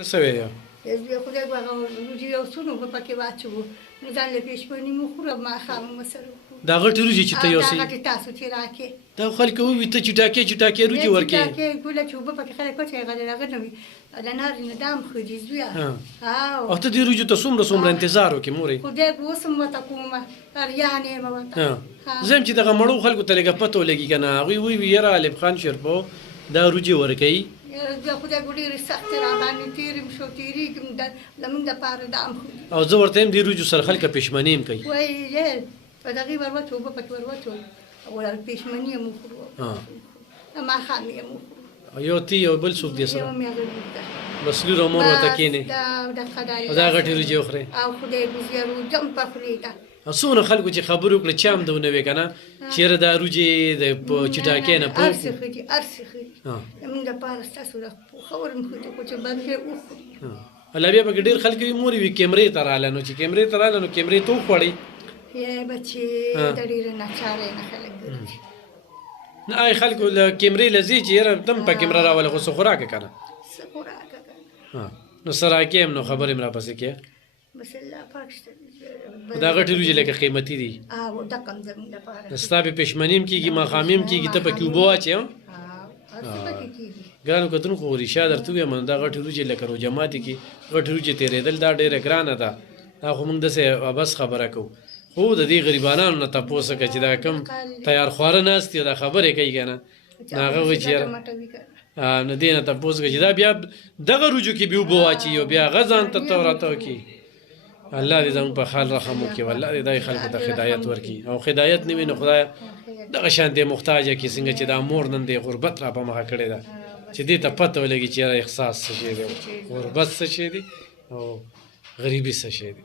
څه سوی یې بیا خدای به هغه روجي او څونه به پکې واچوو نو ځان له پېشمني مو خورو ماښام مو سره وخورو دا غټې وریجې چې ته دا یوسئ غټې تاسو چې راکې دا خلک ووي ته چټاکې چټاکې وریجې ورکې چټاکې ګوله چې اوبه پکې خلک وچوي هغه د هغه نه وي د نارینه دا هم ښه دي زویه او ته دې وریجو ته څومره انتظار وکړې مورې خدای به اوس هم ورته کومه اریان یم ورته زه هم چې دغه مړو خلکو ته لږه پته ولګي که نه هغوی وایي یاره الف خان شرپو دا وریجې ورکوي خدای به ډېرې سختې راباندې تېرې شو تېرېږم زمونږ دپاره دا هم ښه دي او زه ورته یم دې وریجو سره خلکه پېشمني هم کوي وایي په دغې ور وچو اوبه پکې ور وچول او پېشمني یې مو وخورو ماښام یې مو وخورو یو تی یو بل څوک دې سره یو مې هغه ده بس لور او مور ورته کښېنې د خدای او دا غټې وریجې وخورې او خدای به زه روجه هم پخورې ده او څومره خلکو چې خبرې وکړه چا هم دونه وی که نه چې یاره دا وریجې د چټاکۍ نه هر څه ښه دي هر څه ښه دي زمونږ دپاره ستاسو د پوښور هم ښه دي خو چې بندې وخوري الله بیا پکې ډېر خلک وي مورې وي کیمرې ته راغله نو چې کیمرې ته راغله نو کیمرې ته وخوړې یا بچې د ډېره ناچاره نه خلک ګرځي نه آی خلکو له کیمرې له ځي چې یاره ته هم په کیمره راوله خو څه خوراکه که نه څه خوراکه که نه نو څه راکې هم نو خبرې هم راپسې کې بس الله پاک شته دا غټې وریجې لکه قیمتي دي او دقه هم زمونږ لپاره ستا پې پېشمني هم کېږي ماښامي هم کېږي ته پکې اوبه واچې هر څه پکې کېږي ګرانو کتونکو ریښه درته ووایم دا غټې وریجې لکه روژه ماتې کې غټې وریجې تېرېدل دا ډېره ګرانه ده دا خو موږ داسې بس خبره کوو خو د دې غریبانانو نه تپوس وکړه چې دا کوم تیار خواره ناست دي دا خبرې کوي که نه نو هغه وایي چې نو دې نه تپوس وکړه چې دا بیا دغه روجو کې بیا اوبه واچي او بیا هغه ځان ته ته راته وکړي الله دې زموږ په حال رحم وکړي والله دې دا خلکو ته هدایت ورکړي او هدایت نه وي نو خدایه دغه شانتې محتاجه کې څنګه چې دا مور نن دې غربت را په مخه کړې ده چې دې ته پته ولګي چې یاره احساس څه شی دی غربت څه شی دی او غریبي څه شی دی